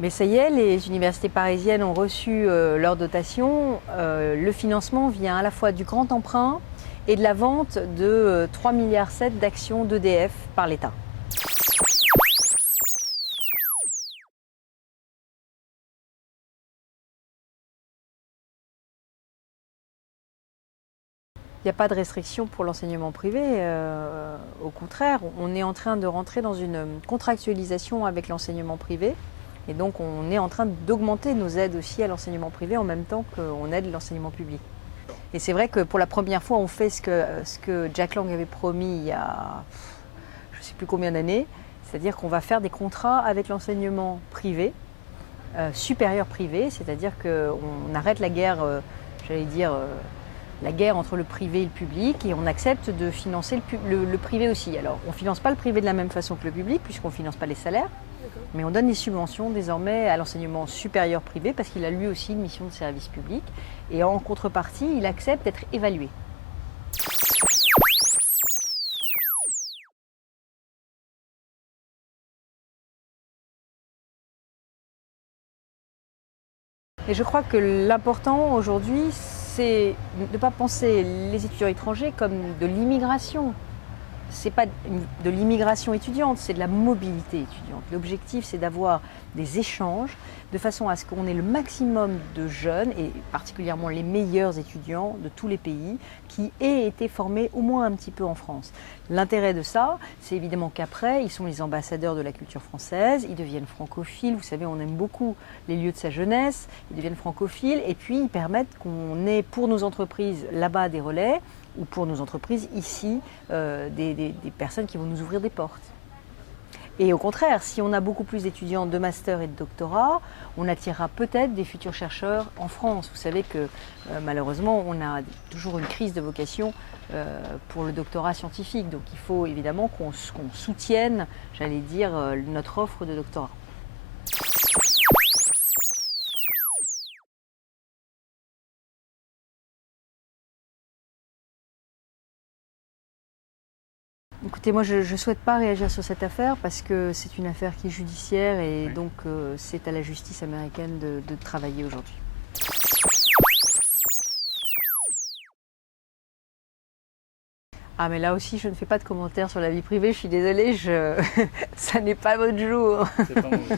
Mais ça y est, les universités parisiennes ont reçu leur dotation. Le financement vient à la fois du grand emprunt et de la vente de 3,7 milliards d'actions d'EDF par l'État. Il n'y a pas de restriction pour l'enseignement privé. Au contraire, on est en train de rentrer dans une contractualisation avec l'enseignement privé. Et donc on est en train d'augmenter nos aides aussi à l'enseignement privé en même temps qu'on aide l'enseignement public. Et c'est vrai que pour la première fois, on fait ce que Jack Lang avait promis il y a je ne sais plus combien d'années, c'est-à-dire qu'on va faire des contrats avec l'enseignement privé, supérieur privé, c'est-à-dire qu'on arrête la guerre, la guerre entre le privé et le public, et on accepte de financer le privé aussi. Alors on ne finance pas le privé de la même façon que le public, puisqu'on ne finance pas les salaires, mais on donne des subventions désormais à l'enseignement supérieur privé, parce qu'il a lui aussi une mission de service public, et en contrepartie, il accepte d'être évalué. Et je crois que l'important aujourd'hui, c'est de ne pas penser les étudiants étrangers comme de l'immigration. C'est pas de l'immigration étudiante, c'est de la mobilité étudiante. L'objectif, c'est d'avoir des échanges de façon à ce qu'on ait le maximum de jeunes, et particulièrement les meilleurs étudiants de tous les pays, qui aient été formés au moins un petit peu en France. L'intérêt de ça, c'est évidemment qu'après, ils sont les ambassadeurs de la culture française, ils deviennent francophiles. Vous savez, on aime beaucoup les lieux de sa jeunesse, ils deviennent francophiles, et puis ils permettent qu'on ait pour nos entreprises là-bas des relais, ou pour nos entreprises ici, des personnes qui vont nous ouvrir des portes. Et au contraire, si on a beaucoup plus d'étudiants de master et de doctorat, on attirera peut-être des futurs chercheurs en France. Vous savez que malheureusement, on a toujours une crise de vocation pour le doctorat scientifique. Donc il faut évidemment qu'on soutienne, j'allais dire, notre offre de doctorat. Écoutez, moi je ne souhaite pas réagir sur cette affaire parce que c'est une affaire qui est judiciaire et oui. Donc c'est à la justice américaine de travailler aujourd'hui. Ah mais là aussi je ne fais pas de commentaires sur la vie privée, je suis désolée, ça n'est pas votre jour. C'est pas mon jour.